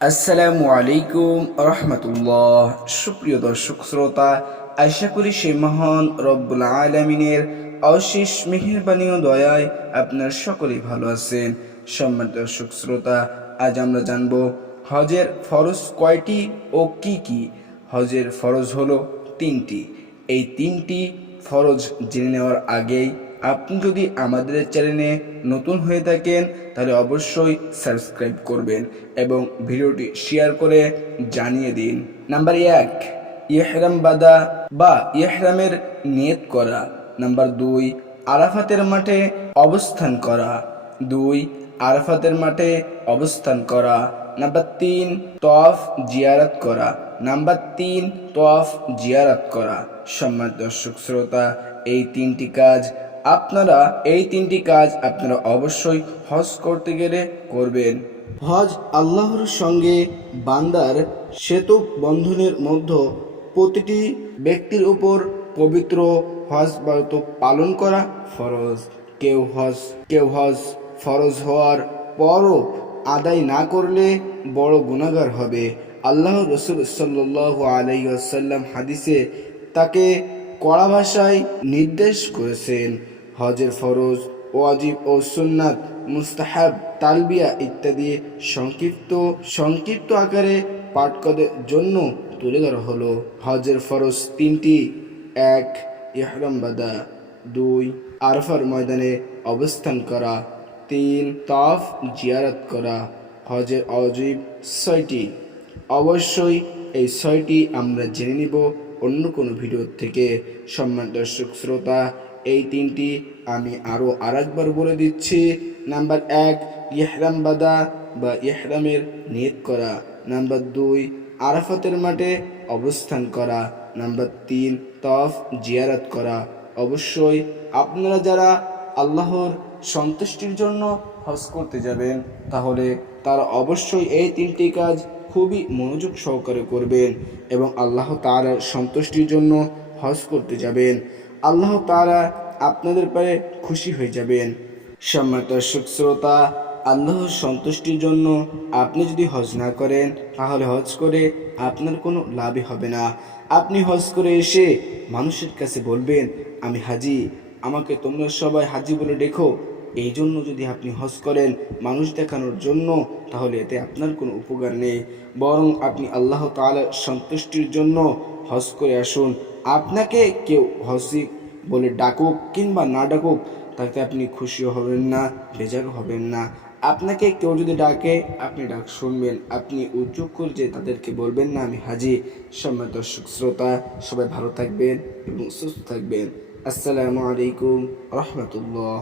আসসালামু আলাইকুম রহমতুল্লাহ। সুপ্রিয় দর্শক শ্রোতা, আশা করি সেই মহান রব্বুল আলামিনের অশেষ মেহেরবানি ও দয়ায় আপনার সকলেই ভালো আছেন। সম্মানিত দর্শক শ্রোতা, আজ আমরা জানব হজের ফরজ কয়টি ও কি কি। হজের ফরজ হলো তিনটি। এই তিনটি ফরজ জেনে নেওয়ার আগেই আপনি যদি আমাদের চ্যানেলে নতুন হয়ে থাকেন তাহলে অবশ্যই সাবস্ক্রাইব করবেন এবং ভিডিওটি শেয়ার করে জানিয়ে দিন। নাম্বার 1, ইহরাম বাঁধা বা ইহরামের নিয়ত করা। নাম্বার 2, আরাফাতের মাঠে অবস্থান করা। 2, আরাফাতের মাঠে অবস্থান করা। নাম্বার 3, তওয়াফ জিয়ারত করা। নাম্বার 3, তওয়াফ জিয়ারত করা। সম্মানিত দর্শক শ্রোতা, এই তিনটি কাজ আপনারা অবশ্যই হজ করতে গেলে করবেন। হজ আল্লাহর সঙ্গে বান্দার সেতু বন্ধনের মধ্যে প্রতিটি ব্যক্তির উপর পবিত্র হজ ব্রত পালন করা ফরজ। কেউ হজ ফরজ হওয়ার পরও আদায় না করলে বড় গুনাহগার হবে। আল্লাহ রসুল সাল্লাল্লাহু আলাইহি ওয়াসাল্লাম হাদিসে তাকে কড়া ভাষায় নির্দেশ করেছেন। হজের ফরজ, ওয়াজিব ও সুন্নাত, মুস্তাহাব, তালবিয়া ইত্যাদি সংক্ষিপ্ত আকারে পাঠ করার জন্য তুলে ধরা হলো। হজের ফরজ তিনটি: 1, ইহরাম বাঁধা। 2, আরাফার ময়দানে অবস্থান করা। 3, তাওয়াফ জিয়ারত করা। হজের ওয়াজিব 6টি। অবশ্যই এই 6টি আমরা জেনে নিব অন্য কোনো ভিডিও থেকে। সম্মানিত দর্শক শ্রোতা, এই তিনটি আমি আরেকবার বলে দিচ্ছি। নাম্বার 1, ইহরাম বাঁধা বা ইহরামের নিয়ত করা। নাম্বার 2, আরাফাতের মাঠে অবস্থান করা। নাম্বার 3, তওয়াফ জিয়ারত করা। অবশ্যই আপনারা যারা আল্লাহর সন্তুষ্টির জন্য হজ করতে যাবেন তাহলে তারা অবশ্যই এই তিনটি কাজ খুবই মনোযোগ সহকারে করবেন এবং আল্লাহ তাআলার সন্তুষ্টির জন্য হজ করতে যাবেন। আল্লাহ তাআলা আপনাদের পারে খুশি হয়ে যাবেন। সম্মানিত দর্শক শ্রোতা, আল্লাহর সন্তুষ্টির জন্য আপনি যদি হজ না করেন তাহলে হজ করে আপনার কোনো লাভই হবে না। আপনি হজ করে এসে মানুষের কাছে বলবেন, আমি হাজি, আমাকে তোমরা সবাই হাজি বলে ডেকো। এই জন্য যদি আপনি হজ করেন মানুষ দেখানোর জন্য, তাহলে এতে আপনার কোনো উপকার নেই। বরং আপনি আল্লাহ তাআলার সন্তুষ্টির জন্য হজ করে আসুন। আপনাকে কেউ হজি বলে ডাকুক কিংবা না ডাকুক, তাতে আপনি খুশিও হবেন না, বেজারও হবেন না। আপনাকে কেউ যদি ডাকে আপনি ডাক শুনবেন, আপনি উদ্যোগ করে যে তাদেরকে বলবেন না আমি হাজি। সম্মানিত দর্শক শ্রোতা, সবাই ভালো থাকবেন এবং সুস্থ থাকবেন। আসসালামু আলাইকুম রহমতুল্লাহ।